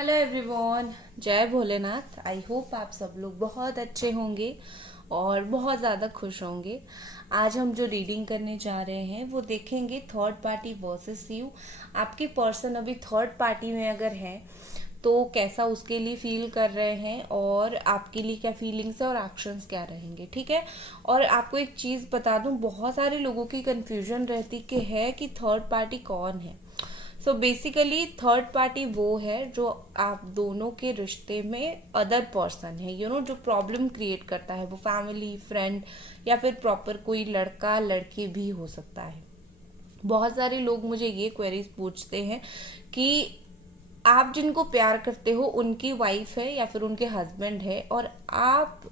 Hello everyone, जय Bholenath. I hope आप सब लोग बहुत अच्छे होंगे और बहुत ज़्यादा खुश होंगे। आज हम जो रीडिंग करने जा रहे हैं वो देखेंगे थर्ड पार्टी वर्सेस यू। आपके पर्सन अभी थर्ड पार्टी में अगर है तो कैसा उसके लिए फील कर रहे हैं और आपके लिए क्या फीलिंग्स है और एक्शंस क्या रहेंगे, ठीक है। और आपको एक चीज़ बता दूं, बहुत सारे लोगों की कंफ्यूजन रहती कि है कि थर्ड पार्टी कौन है। सो बेसिकली थर्ड पार्टी वो है जो आप दोनों के रिश्ते में अदर पर्सन है, जो प्रॉब्लम क्रिएट करता है। वो फैमिली, फ्रेंड या फिर प्रॉपर कोई लड़का लड़की भी हो सकता है। बहुत सारे लोग मुझे ये क्वेरीज पूछते हैं कि आप जिनको प्यार करते हो उनकी वाइफ है या फिर उनके हस्बैंड है और आप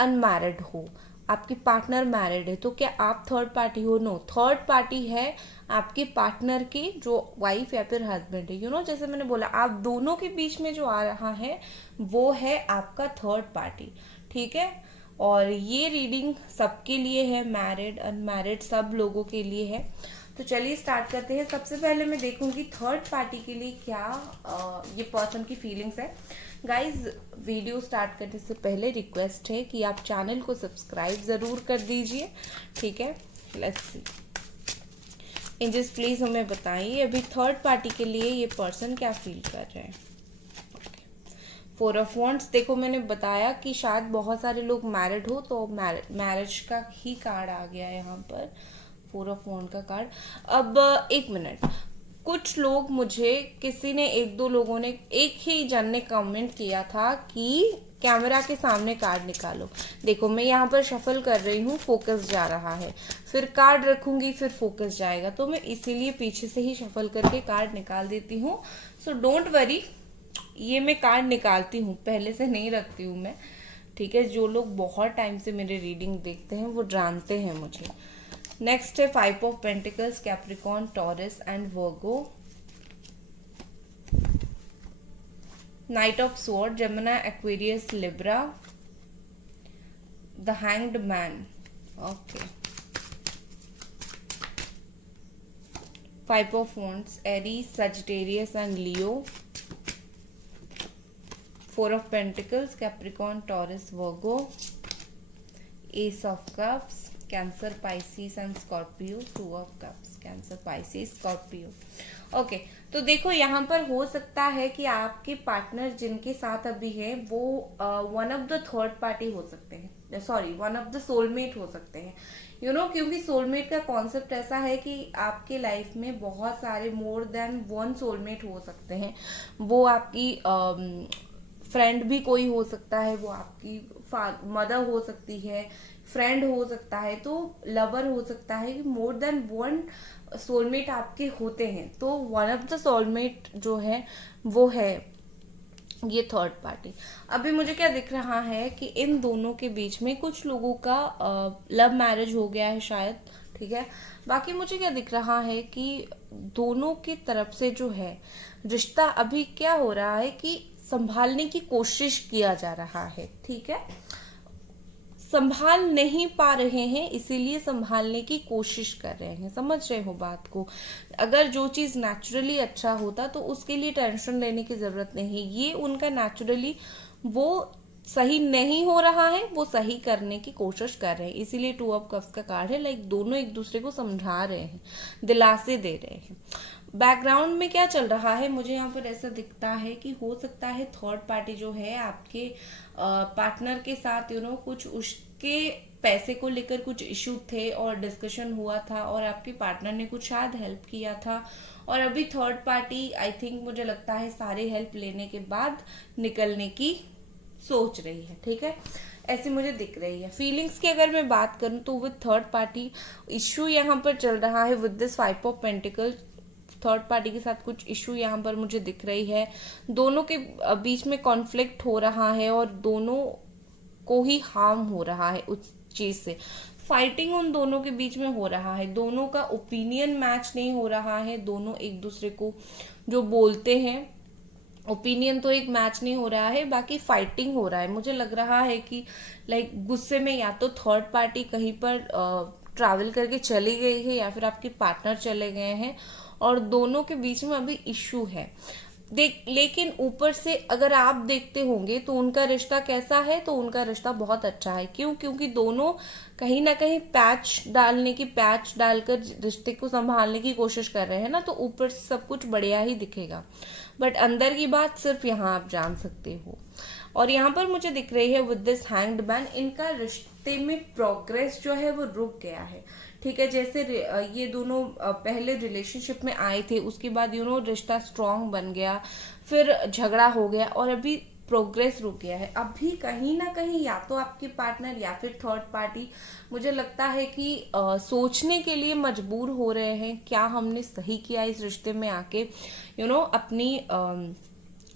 अनमैरिड हो, आपकी पार्टनर मैरिड है, तो क्या आप थर्ड पार्टी हो? नो, थर्ड पार्टी है आपके पार्टनर की जो वाइफ या फिर हस्बैंड है। जैसे मैंने बोला, आप दोनों के बीच में जो आ रहा है वो है आपका थर्ड पार्टी, ठीक है। और ये रीडिंग सबके लिए है, मैरिड अनमैरिड सब लोगों के लिए है। तो चलिए स्टार्ट करते हैं। सबसे पहले मैं देखूंगी थर्ड पार्टी के लिए क्या ये पर्सन की फीलिंग्स है। गाइज, वीडियो स्टार्ट करने से पहले रिक्वेस्ट है कि आप चैनल को सब्सक्राइब ज़रूर कर दीजिए, ठीक है। लेट्स सी एंजल्स, प्लीज़ हमें बताइए अभी थर्ड पार्टी के लिए ये पर्सन क्या फील कर रहे हैं। फोर ऑफ वॉन्ड्स, देखो मैंने बताया कि शायद बहुत सारे लोग मैरिड हो तो मैरिज का ही कार्ड आ गया यहाँ पर, फोर ऑफ वॉन्ड का कार्ड। अब एक मिनट, कुछ लोग मुझे, किसी ने, एक दो लोगों ने, एक ही जन ने कमेंट किया था कि कैमरा के सामने कार्ड निकालो। देखो मैं यहाँ पर शफल कर रही हूँ, फोकस जा रहा है, फिर कार्ड रखूंगी फिर फोकस जाएगा, तो मैं इसीलिए पीछे से ही शफल करके कार्ड निकाल देती हूँ। सो डोंट वरी, ये मैं कार्ड निकालती हूँ, पहले से नहीं रखती हूँ मैं, ठीक है। जो लोग बहुत टाइम से मेरे रीडिंग देखते हैं वो जानते हैं मुझे। नेक्स्ट है five of pentacles, Capricorn, Taurus and Virgo. Night of sword, Gemini, Aquarius, Libra. The hanged man, okay. Five of wands, Aries, Sagittarius and Leo. Four of pentacles, Capricorn, taurus, Virgo. S of cups, Cancer, Pisces and Scorpio. Two of cups, Cancer, Pisces, Scorpio. Okay, तो देखो यहाँ पर हो सकता है कि आपके partner जिनके साथ अभी है वो one of the third party हो सकते हैं, sorry one of the soulmate हो सकते हैं। क्योंकि सोलमेट का कॉन्सेप्ट ऐसा है कि आपके लाइफ में बहुत सारे, मोर देन वन सोलमेट हो सकते हैं। वो आपकी फ्रेंड भी कोई हो सकता है, वो आपकी मदर हो सकती है, फ्रेंड हो सकता है, तो लवर हो सकता है। कि मोर देन वन सोलमेट आपके होते हैं, तो वन ऑफ द सोलमेट जो है वो है ये थर्ड पार्टी। अभी मुझे क्या दिख रहा है कि इन दोनों के बीच में कुछ लोगों का लव मैरिज हो गया है शायद, ठीक है। बाकी मुझे क्या दिख रहा है कि दोनों की तरफ से जो है रिश्ता अभी क्या हो रहा है कि संभालने की कोशिश किया जा रहा है, ठीक है। संभाल नहीं पा रहे हैं इसीलिए संभालने की कोशिश कर रहे हैं, समझ रहे हो बात को। अगर जो चीज नेचुरली अच्छा होता तो उसके लिए टेंशन लेने की जरूरत नहीं है। ये उनका नेचुरली वो सही नहीं हो रहा है, वो सही करने की कोशिश कर रहे हैं, इसीलिए टू ऑफ कप्स का कार्ड है। लाइक दोनों एक दूसरे को समझा रहे हैं, दिलासे दे रहे हैं। बैकग्राउंड में क्या चल रहा है, मुझे यहाँ पर ऐसा दिखता है कि हो सकता है थर्ड पार्टी जो है आपके पार्टनर के साथ कुछ उसके पैसे को लेकर कुछ इशू थे और डिस्कशन हुआ था और आपके पार्टनर ने कुछ शायद हेल्प किया था। और अभी थर्ड पार्टी, आई थिंक, मुझे लगता है सारे हेल्प लेने के बाद निकलने की सोच रही है, ठीक है। ऐसे मुझे दिख रही है। फीलिंग्स की अगर मैं बात करूं तो विद थर्ड पार्टी इश्यू यहाँ पर चल रहा है with this five of pentacle. Third party के साथ कुछ इशू यहाँ पर मुझे दिख रही है। दोनों के बीच में कॉन्फ्लिक्ट हो रहा है और दोनों को ही हार्म हो रहा है उस चीज से। फाइटिंग उन दोनों के बीच में हो रहा है, दोनों का ओपिनियन मैच नहीं हो रहा है। दोनों एक दूसरे को जो बोलते हैं, ओपिनियन तो एक मैच नहीं हो रहा है, बाकी फाइटिंग हो रहा है। मुझे लग रहा है कि लाइक गुस्से में या तो थर्ड पार्टी कहीं पर ट्रैवल करके चली गई है या फिर आपके पार्टनर चले गए हैं और दोनों के बीच में अभी इश्यू है। देख, लेकिन ऊपर से अगर आप देखते होंगे तो उनका रिश्ता कैसा है, तो उनका रिश्ता बहुत अच्छा है। क्यों? क्योंकि दोनों कहीं ना कहीं पैच डालकर रिश्ते को संभालने की कोशिश कर रहे हैं ना, तो ऊपर से सब कुछ बढ़िया ही दिखेगा, बट अंदर की बात सिर्फ यहाँ आप जान सकते हो। और यहाँ पर मुझे दिख रही है विद दिस हैंग्ड मैन, इनका रिश्ते में प्रोग्रेस जो है वो रुक गया है। ठीक है, जैसे ये दोनों पहले रिलेशनशिप में आए थे, उसके बाद रिश्ता स्ट्रांग बन गया, फिर झगड़ा हो गया और अभी प्रोग्रेस रुक गया है। अभी कहीं ना कहीं या तो आपके पार्टनर या फिर थर्ड पार्टी, मुझे लगता है कि सोचने के लिए मजबूर हो रहे हैं, क्या हमने सही किया इस रिश्ते में आके, अपनी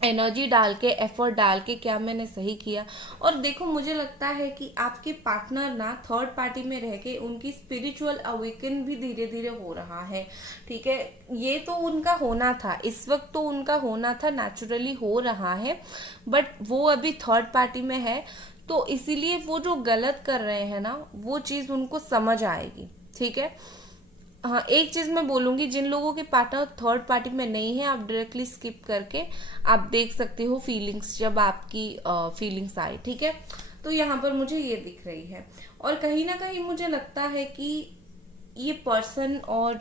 एनर्जी डाल के, एफर्ट डाल के, क्या मैंने सही किया। और देखो, मुझे लगता है कि आपके पार्टनर ना थर्ड पार्टी में रह के उनकी स्पिरिचुअल अवेकन भी धीरे धीरे हो रहा है। ठीक है, ये तो उनका होना था, इस वक्त तो उनका होना था, नेचुरली हो रहा है, बट वो अभी थर्ड पार्टी में है, तो इसीलिए वो जो गलत कर रहे हैं ना, वो चीज उनको समझ आएगी। ठीक है, हाँ, एक चीज मैं बोलूंगी, जिन लोगों के पार्टनर थर्ड पार्टी में नहीं है, आप डायरेक्टली स्किप करके आप देख सकते हो फीलिंग्स, जब आपकी फीलिंग्स आए। ठीक है, तो यहाँ पर मुझे ये दिख रही है, और कहीं ना कहीं मुझे लगता है कि ये पर्सन और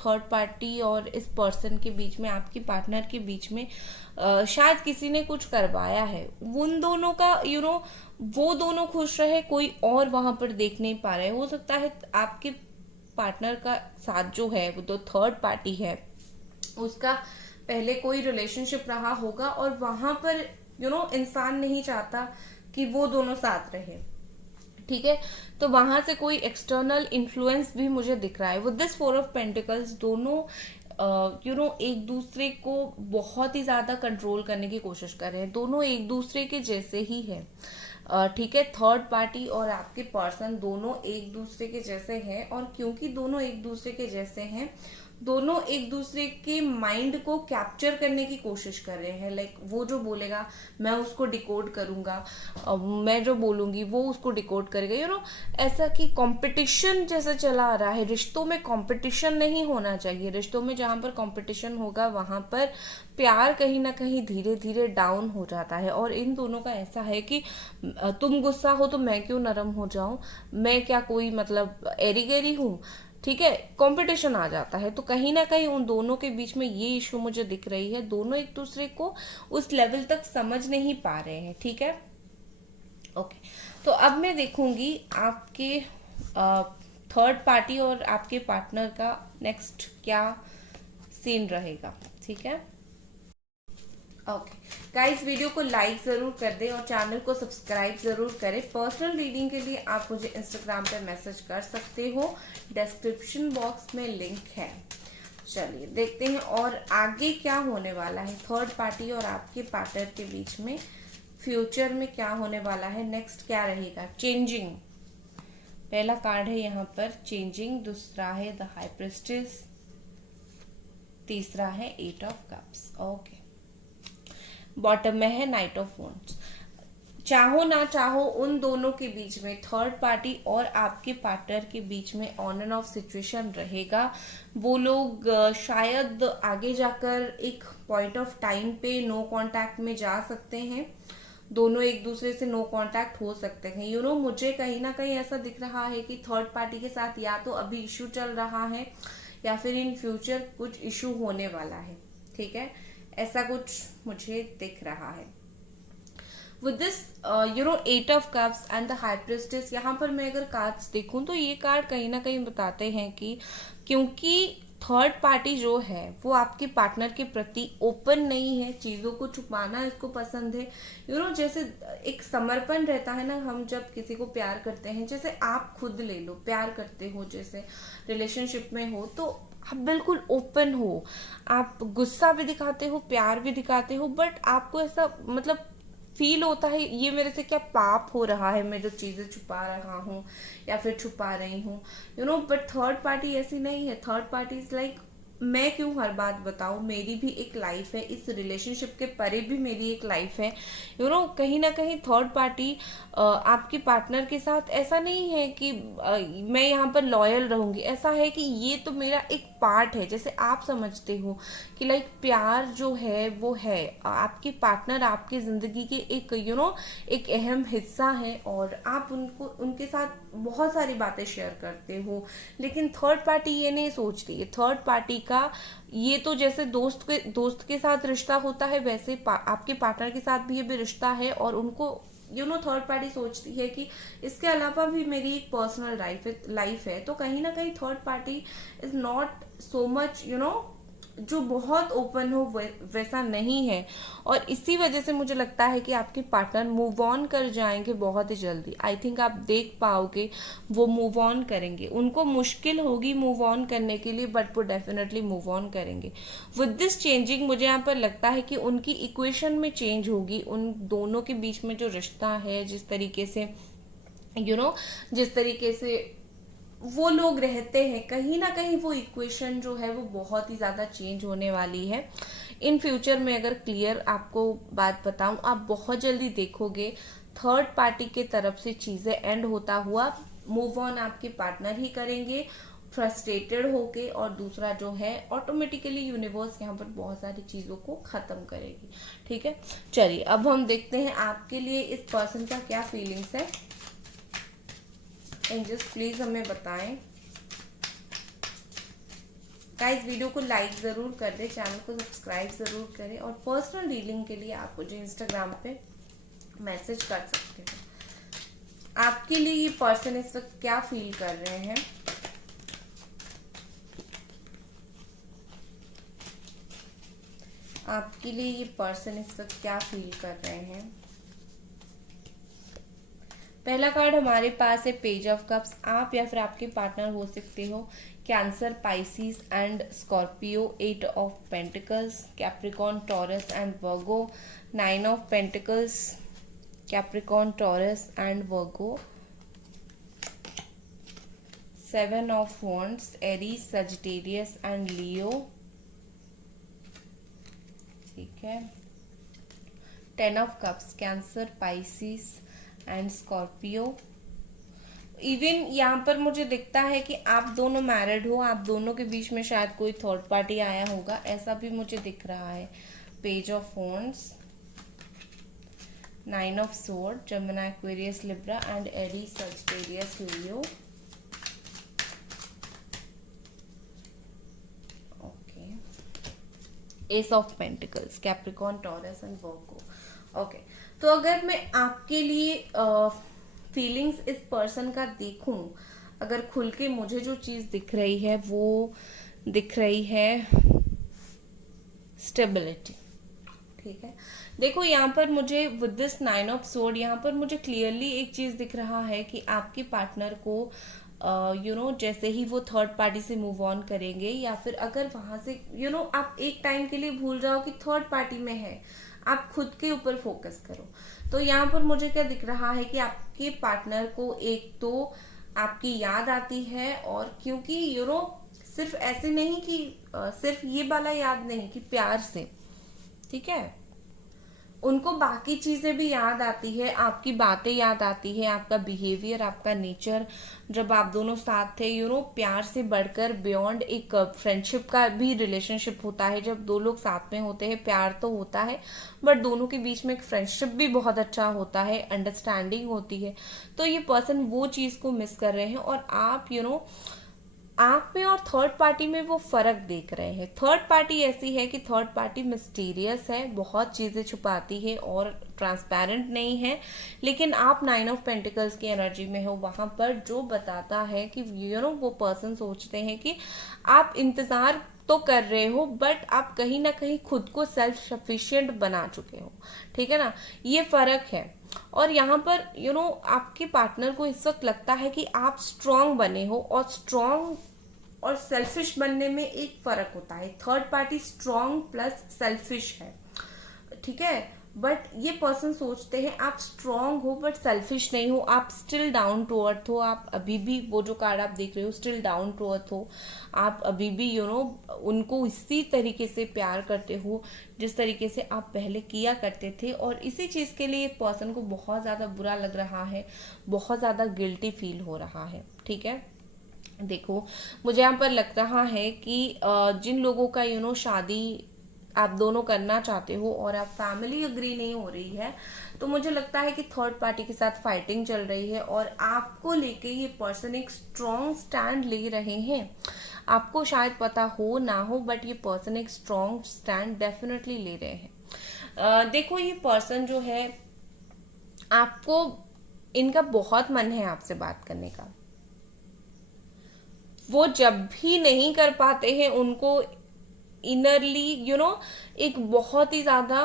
थर्ड पार्टी और इस पर्सन के बीच में, आपकी पार्टनर के बीच में शायद किसी ने कुछ करवाया है। उन दोनों का वो दोनों खुश रहे, कोई और वहां पर देख नहीं पा रहे। हो सकता है आपके पार्टनर का साथ जो है, वो तो थर्ड पार्टी है, उसका पहले कोई रिलेशनशिप रहा होगा और वहां पर इंसान नहीं चाहता कि वो दोनों साथ रहे। ठीक है, तो वहां से कोई एक्सटर्नल इन्फ्लुएंस भी मुझे दिख रहा है। With this four of pentacles, दोनों एक दूसरे को बहुत ही ज्यादा कंट्रोल करने की कोशिश कर रहे हैं, दोनों एक दूसरे के जैसे ही है। ठीक है, थर्ड पार्टी और आपके पर्सन दोनों एक दूसरे के जैसे हैं, और क्योंकि दोनों एक दूसरे के जैसे हैं, दोनों एक दूसरे के माइंड को कैप्चर करने की कोशिश कर रहे हैं। लाइक वो जो बोलेगा मैं उसको डिकोड करूंगा, मैं जो बोलूंगी वो उसको डिकोड करेगा। ऐसा कि कंपटीशन जैसा चला आ रहा है। रिश्तों में कंपटीशन नहीं होना चाहिए। रिश्तों में जहां पर कंपटीशन होगा, वहां पर प्यार कहीं ना कहीं धीरे धीरे डाउन हो जाता है। और इन दोनों का ऐसा है कि तुम गुस्सा हो तो मैं क्यों नरम हो जाऊं, मैं क्या कोई मतलब एरी गैरी हूं। ठीक है, कंपटीशन आ जाता है। तो कहीं ना कहीं उन दोनों के बीच में ये इशू मुझे दिख रही है, दोनों एक दूसरे को उस लेवल तक समझ नहीं पा रहे हैं। ठीक है, ओके, तो अब मैं देखूंगी आपके थर्ड पार्टी और आपके पार्टनर का नेक्स्ट क्या सीन रहेगा। ठीक है, ओके गाइस, वीडियो को लाइक जरूर कर दें और चैनल को सब्सक्राइब जरूर करें। पर्सनल रीडिंग के लिए आप मुझे इंस्टाग्राम पे मैसेज कर सकते हो, डिस्क्रिप्शन बॉक्स में लिंक है। चलिए देखते हैं और आगे क्या होने वाला है थर्ड पार्टी और आपके पार्टनर के बीच में, फ्यूचर में क्या होने वाला है, नेक्स्ट क्या रहेगा। चेंजिंग पहला कार्ड है यहाँ पर, चेंजिंग। दूसरा है द हाई प्रिस्टेस। तीसरा है eight of cups. Okay, bottom में है नाइट ऑफ वॉन्ड्स। चाहो ना चाहो उन दोनों के बीच में, थर्ड पार्टी और आपके पार्टनर के बीच में ऑन एंड ऑफ सिचुएशन रहेगा। वो लोग शायद आगे जाकर एक पॉइंट ऑफ टाइम पे नो कांटेक्ट में जा सकते हैं। दोनों एक दूसरे से नो कांटेक्ट हो सकते हैं। मुझे कहीं ना कहीं ऐसा दिख रहा है कि थर्ड पार्टी के साथ या तो अभी इश्यू चल रहा है या फिर इन फ्यूचर कुछ इश्यू होने वाला है। ठीक है, ऐसा कुछ मुझे दिख रहा है। With this eight of cups and the high priestess, यहाँ पर मैं अगर कार्ड्स देखूं तो ये कार्ड कहीं ना कहीं बताते हैं कि क्योंकि थर्ड पार्टी जो है वो आपके पार्टनर के प्रति ओपन नहीं है, चीजों को छुपाना इसको पसंद है। जैसे एक समर्पण रहता है ना, हम जब किसी को प्यार करते हैं, जैसे आप खुद ले लो, प्यार करते हो, जैसे रिलेशनशिप में हो तो आप बिल्कुल ओपन हो, आप गुस्सा भी दिखाते हो, प्यार भी दिखाते हो, बट आपको ऐसा मतलब फील होता है ये मेरे से क्या पाप हो रहा है, मैं जो चीजें छुपा रहा हूँ या फिर छुपा रही हूँ। बट थर्ड पार्टी ऐसी नहीं है। थर्ड पार्टी इज लाइक मैं क्यों हर बात बताऊं, मेरी भी एक लाइफ है, इस रिलेशनशिप के परे भी मेरी एक लाइफ है। कहीं ना कहीं थर्ड पार्टी आपके पार्टनर के साथ ऐसा नहीं है कि मैं यहाँ पर लॉयल रहूंगी, ऐसा है कि ये तो मेरा एक पार्ट है। जैसे आप समझते हो कि लाइक प्यार जो है वो है, आपके पार्टनर आपकी जिंदगी के एक एक अहम हिस्सा है, और आप उनके साथ बहुत सारी बातें शेयर करते हो। लेकिन थर्ड पार्टी ये नहीं सोचती है। थर्ड पार्टी का ये तो जैसे दोस्त के साथ रिश्ता होता है, वैसे आपके पार्टनर के साथ भी ये भी रिश्ता है, और उनको थर्ड पार्टी सोचती है कि इसके अलावा भी मेरी एक पर्सनल लाइफ है। तो कहीं ना कहीं third party is not so much जो बहुत ओपन हो वैसा नहीं है, और इसी वजह से मुझे लगता है कि आपके पार्टनर मूव ऑन कर जाएंगे बहुत ही जल्दी। आई थिंक आप देख पाओगे वो मूव ऑन करेंगे। उनको मुश्किल होगी मूव ऑन करने के लिए, बट वो डेफिनेटली मूव ऑन करेंगे। विद दिस चेंजिंग मुझे यहाँ पर लगता है कि उनकी इक्वेशन में चेंज होगी। उन दोनों के बीच में जो रिश्ता है, जिस तरीके से जिस तरीके से वो लोग रहते हैं, कहीं ना कहीं वो इक्वेशन जो है वो बहुत ही ज़्यादा चेंज होने वाली है इन फ्यूचर में। अगर क्लियर आपको बात बताऊं, आप बहुत जल्दी देखोगे थर्ड पार्टी के तरफ से चीज़ें एंड होता हुआ। मूव ऑन आपके पार्टनर ही करेंगे फ्रस्ट्रेटेड होके, और दूसरा जो है ऑटोमेटिकली यूनिवर्स यहाँ पर बहुत सारी चीज़ों को ख़त्म करेगी। ठीक है, चलिए अब हम देखते हैं आपके लिए इस पर्सन का क्या फीलिंग्स है। एंजल्स प्लीज हमें बताएं। गाइस वीडियो को लाइक जरूर कर दे, चैनल को सब्सक्राइब जरूर करें, और पर्सनल डीलिंग के लिए आप मुझे इंस्टाग्राम पे मैसेज कर सकते हो। आपके लिए ये पर्सन इस वक्त क्या फील कर रहे हैं। आपके लिए ये पर्सन इस वक्त क्या फील कर रहे हैं। पहला कार्ड हमारे पास है पेज ऑफ कप्स। आप या फिर आपके पार्टनर हो सकते हो Cancer, Pisces and Scorpio, 8 of pentacles, Capricorn, Taurus and Virgo, 9 of pentacles, Capricorn, Taurus and Virgo, 7 of wands, Aries, Sagittarius and Leo. ठीक है, 10 of cups, Cancer, Pisces and Scorpio. Even यहाँ पर मुझे दिखता है कि आप दोनों मैरिड हो, आप दोनों के बीच में शायद कोई थर्ड पार्टी आया होगा, ऐसा भी मुझे दिख रहा है। Page of wands, 9 of sword, Jamuna, Aquarius, Libra and Aries, Sagittarius, Leo. Okay, S of pentacles, Capricorn, Taurus and Virgo. Okay, तो अगर मैं आपके लिए फीलिंग्स इस पर्सन का देखूं, अगर खुल के मुझे जो चीज दिख रही है वो दिख रही है स्टेबिलिटी। ठीक है, देखो यहाँ पर मुझे विद दिस 9 ऑफ सोर्ड, यहाँ पर मुझे क्लियरली एक चीज दिख रहा है कि आपके पार्टनर को जैसे ही वो थर्ड पार्टी से मूव ऑन करेंगे, या फिर अगर वहां से आप एक टाइम के लिए भूल जाओ कि थर्ड पार्टी में है, आप खुद के ऊपर फोकस करो। तो यहाँ पर मुझे क्या दिख रहा है कि आपके पार्टनर को एक तो आपकी याद आती है, और क्योंकि सिर्फ ऐसे नहीं कि सिर्फ ये वाला याद नहीं कि प्यार से, ठीक है, उनको बाकी चीजें भी याद आती है, आपकी बातें याद आती है, आपका बिहेवियर, आपका नेचर, जब आप दोनों साथ थे। प्यार से बढ़कर बियॉन्ड एक फ्रेंडशिप का भी रिलेशनशिप होता है। जब दो लोग साथ में होते हैं, प्यार तो होता है, बट दोनों के बीच में एक फ्रेंडशिप भी बहुत अच्छा होता है, अंडरस्टैंडिंग होती है। तो ये पर्सन वो चीज को मिस कर रहे हैं, और आप आप में और थर्ड पार्टी में वो फर्क देख रहे हैं। थर्ड पार्टी ऐसी है कि थर्ड पार्टी मिस्टीरियस है, बहुत चीजें छुपाती है और ट्रांसपेरेंट नहीं है। लेकिन आप 9 ऑफ पेंटिकल्स की एनर्जी में हो, वहां पर जो बताता है कि वो पर्सन सोचते हैं कि आप इंतजार तो कर रहे हो, बट आप कहीं ना कहीं खुद को सेल्फ सफिशिएंट बना चुके हो। ठीक है ना, ये फर्क है। और यहाँ पर आपके पार्टनर को इस वक्त लगता है कि आप स्ट्रांग बने हो, और स्ट्रांग और सेल्फिश बनने में एक फर्क होता है। Third party strong plus selfish है, ठीक है। बट ये पर्सन सोचते हैं आप स्ट्रांग हो बट सेल्फिश नहीं हो, आप स्टिल डाउन टू अर्थ हो, आप अभी भी वो जो कार्ड आप देख रहे हो स्टिल डाउन टू अर्थ हो, आप अभी भी उनको इसी तरीके से प्यार करते हो जिस तरीके से आप पहले किया करते थे, और इसी चीज के लिए पर्सन को बहुत ज्यादा बुरा लग रहा है, बहुत ज्यादा गिल्टी फील हो रहा है। ठीक है, देखो मुझे यहाँ पर लग रहा है कि जिन लोगों का शादी आप दोनों करना चाहते हो और आप फैमिली अग्री नहीं हो रही है, तो मुझे लगता है कि थर्ड पार्टी के साथ फाइटिंग चल रही है और आपको लेके ये पर्सन एक स्ट्रॉन्ग स्टैंड ले रहे हैं। आपको शायद पता हो ना हो, बट ये पर्सन एक स्ट्रॉन्ग स्टैंड डेफिनेटली ले रहे हैं। देखो ये पर्सन जो है, आपको इनका बहुत मन है आपसे बात करने का, वो जब भी नहीं कर पाते हैं उनको इनरली एक बहुत ही ज्यादा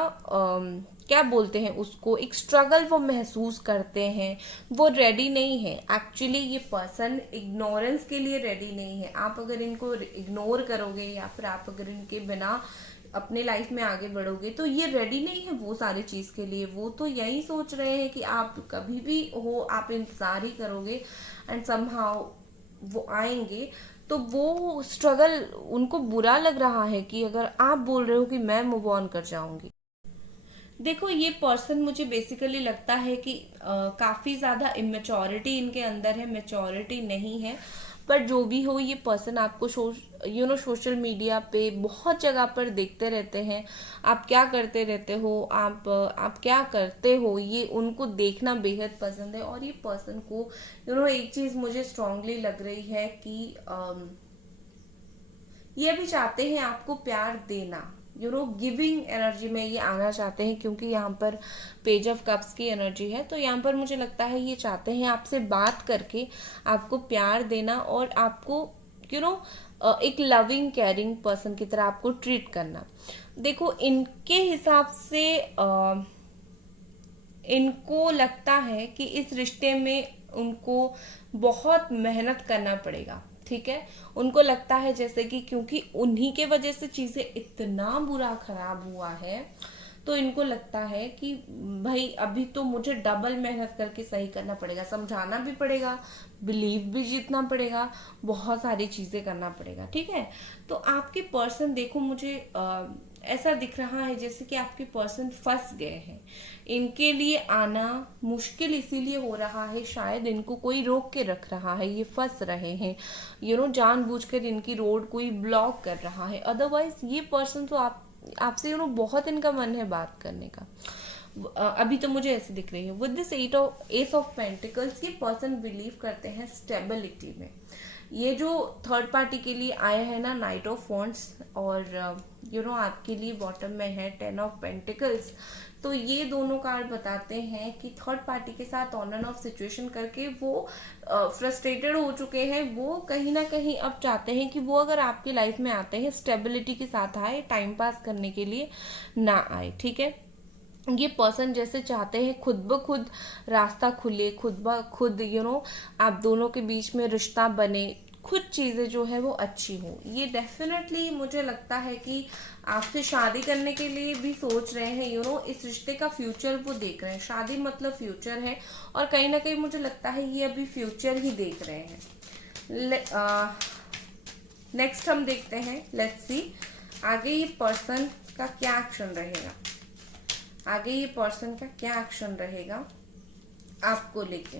क्या बोलते हैं उसको, एक स्ट्रगल वो महसूस करते हैं, वो रेडी नहीं है। एक्चुअली ये पर्सन इग्नोरेंस के लिए रेडी नहीं है। आप अगर इनको इग्नोर करोगे या फिर आप अगर इनके बिना अपने लाइफ में आगे बढ़ोगे तो ये रेडी नहीं है वो सारी चीज के लिए। वो तो यही सोच रहे हैं कि आप कभी भी हो, आप इंतजार ही करोगे एंड समहाउ वो आएंगे। तो वो स्ट्रगल उनको बुरा लग रहा है कि अगर आप बोल रहे हो कि मैं मूव ऑन कर जाऊंगी। देखो ये पर्सन मुझे बेसिकली लगता है कि काफी ज्यादा इमेच्योरिटी इनके अंदर है, मेच्योरिटी नहीं है। पर जो भी हो, ये पर्सन आपको सोशल मीडिया पे बहुत जगह पर देखते रहते हैं, आप क्या करते रहते हो, आप क्या करते हो, ये उनको देखना बेहद पसंद है। और ये पर्सन को एक चीज मुझे स्ट्रांगली लग रही है कि ये भी चाहते हैं आपको प्यार देना, गिविंग एनर्जी में ये आना चाहते हैं, क्योंकि यहाँ पर पेज ऑफ कप्स की एनर्जी है। तो यहाँ पर मुझे लगता है ये चाहते हैं आपसे बात करके आपको प्यार देना और आपको एक लविंग केयरिंग पर्सन की तरह आपको ट्रीट करना। देखो इनके हिसाब से इनको लगता है कि इस रिश्ते में उनको बहुत मेहनत करना पड़ेगा। ठीक है, उनको लगता है जैसे कि क्योंकि उन्हीं के वजह से चीजें इतना बुरा खराब हुआ है, तो इनको लगता है कि भाई अभी तो मुझे डबल मेहनत करके सही करना पड़ेगा, समझाना भी पड़ेगा, बिलीव भी जीतना पड़ेगा, बहुत सारी चीजें करना पड़ेगा। ठीक है, तो आपके पर्सन देखो मुझे ऐसा दिख रहा है जैसे कि आपके पर्सन फंस गए हैं। इनके लिए आना मुश्किल इसीलिए हो रहा है, शायद इनको कोई रोक के रख रहा है, ये फंस रहे हैं, जानबूझकर इनकी रोड कोई ब्लॉक कर रहा है। अदरवाइज ये पर्सन तो आपसे बहुत इनका मन है बात करने का। अभी तो मुझे ऐसे दिख रही है। With this S of pentacles, ये पर्सन बिलीव करते हैं स्टेबिलिटी में। ये जो थर्ड पार्टी के लिए आया है ना, नाइट ऑफ वॉन्ड्स, और आपके लिए बॉटम में है 10 ऑफ पेंटिकल्स। तो ये दोनों कार्ड बताते हैं कि थर्ड पार्टी के साथ ऑन एंड ऑफ सिचुएशन करके वो फ्रस्ट्रेटेड हो चुके हैं। वो कहीं ना कहीं अब चाहते हैं कि वो अगर आपकी लाइफ में आते हैं स्टेबिलिटी के साथ आए, टाइम पास करने के लिए ना आए। ठीक है, ये पर्सन जैसे चाहते हैं खुद ब खुद रास्ता खुले, खुद ब खुद आप दोनों के बीच में रिश्ता बने, खुद चीजें जो है वो अच्छी हो। ये डेफिनेटली मुझे लगता है कि आपसे शादी करने के लिए भी सोच रहे हैं। इस रिश्ते का फ्यूचर वो देख रहे हैं। शादी मतलब फ्यूचर है, और कहीं ना कहीं मुझे लगता है ये अभी फ्यूचर ही देख रहे हैं। नेक्स्ट हम देखते हैं, लेट्स सी आगे ये पर्सन का क्या एक्शन रहेगा। आगे ये पर्सन का क्या एक्शन रहेगा आपको लेके,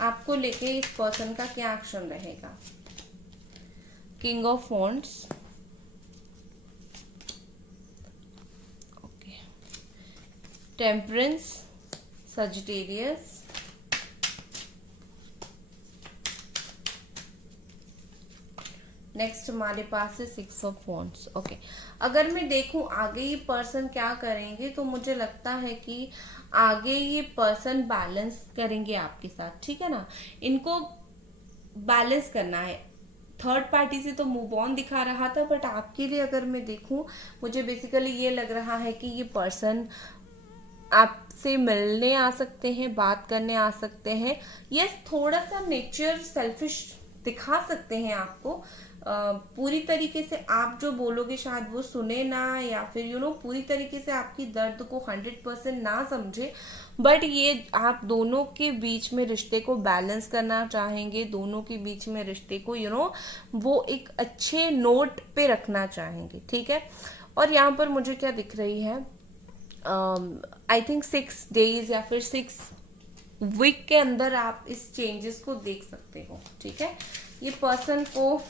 आपको लेके इस पर्सन का क्या एक्शन रहेगा। King of wands, okay, temperance, Sagittarius, next हमारे पास है 6 ऑफ वॉन्ड्स। ओके, अगर मैं देखूं आगे ये पर्सन क्या करेंगे, तो मुझे लगता है कि आगे ये पर्सन बैलेंस करेंगे आपके साथ। ठीक है ना, इनको बैलेंस करना है। थर्ड पार्टी से तो मूव ऑन दिखा रहा था, बट आपके लिए अगर मैं देखूं, मुझे बेसिकली ये लग रहा है कि ये पर्सन आपसे मिलने आ सकते हैं, बात करने आ सकते हैं। यस, थोड़ा सा नेचर सेल्फिश दिखा सकते हैं आपको, पूरी तरीके से आप जो बोलोगे शायद वो सुने ना, या फिर पूरी तरीके से आपकी दर्द को 100% ना समझे, बट ये आप दोनों के बीच में रिश्ते को बैलेंस करना चाहेंगे, दोनों के बीच में रिश्ते को वो एक अच्छे नोट पे रखना चाहेंगे, ठीक है। और यहाँ पर मुझे क्या दिख रही है, आई थिंक 6 डेज या फिर 6 वीक के अंदर आप इस चेंजेस को देख सकते हो, ठीक है। ये पर्सन को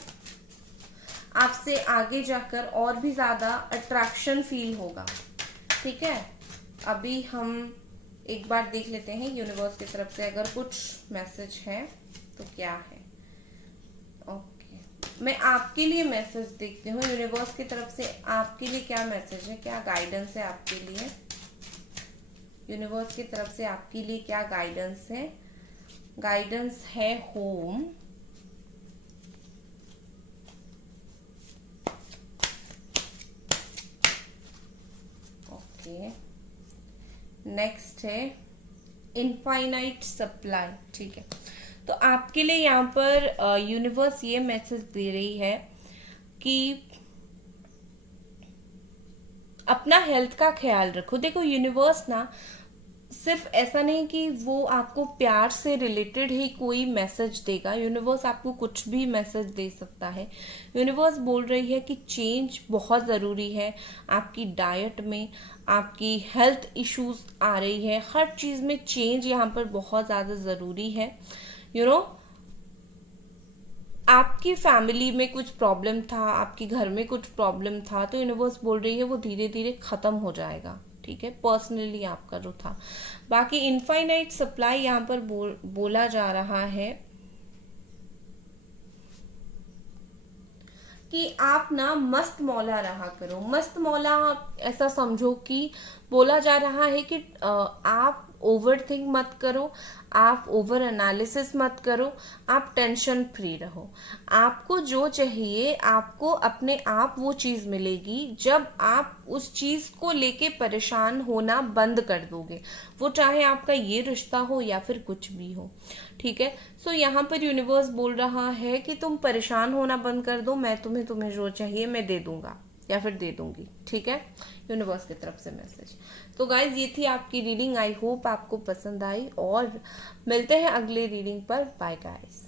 आपसे आगे जाकर और भी ज्यादा अट्रैक्शन फील होगा, ठीक है। अभी हम एक बार देख लेते हैं यूनिवर्स की तरफ से अगर कुछ मैसेज है तो क्या है। ओके, मैं आपके लिए मैसेज देखती हूँ, यूनिवर्स की तरफ से आपके लिए क्या मैसेज है, क्या गाइडेंस है आपके लिए। यूनिवर्स की तरफ से आपके लिए क्या गाइडेंस है। गाइडेंस है होम, ओके। नेक्स्ट है इनफाइनाइट सप्लाई, ठीक है। तो आपके लिए यहाँ पर यूनिवर्स ये मैसेज दे रही है कि अपना हेल्थ का ख्याल रखो। देखो यूनिवर्स ना सिर्फ ऐसा नहीं कि वो आपको प्यार से रिलेटेड ही कोई मैसेज देगा, यूनिवर्स आपको कुछ भी मैसेज दे सकता है। यूनिवर्स बोल रही है कि चेंज बहुत ज़रूरी है आपकी डाइट में, आपकी हेल्थ इश्यूज आ रही है, हर चीज़ में चेंज यहाँ पर बहुत ज़्यादा ज़रूरी है। आपकी फैमिली में कुछ प्रॉब्लम था, आपके घर में कुछ प्रॉब्लम था, तो यूनिवर्स बोल रही है वो धीरे धीरे खत्म हो जाएगा, ठीक है, पर्सनली आपका जो था। बाकी इनफाइनाइट सप्लाई यहाँ पर बोला जा रहा है कि आप ना मस्त मौला रहा करो। मस्त मौला ऐसा समझो कि बोला जा रहा है कि आप ओवर थिंक मत करो, आप ओवर एनालिसिस मत करो, आप टेंशन फ्री रहो। आपको जो चाहिए आपको अपने आप वो चीज़ मिलेगी जब आप उस चीज़ को लेके परेशान होना बंद कर दोगे, वो चाहे आपका ये रिश्ता हो या फिर कुछ भी हो, ठीक है। सो यहाँ पर यूनिवर्स बोल रहा है कि तुम परेशान होना बंद कर दो, मैं तुम्हें जो चाहिए मैं दे दूंगा या फिर दे दूंगी, ठीक है, यूनिवर्स की तरफ से मैसेज। तो गाइज ये थी आपकी रीडिंग, आई होप आपको पसंद आई और मिलते हैं अगले रीडिंग पर। Bye guys.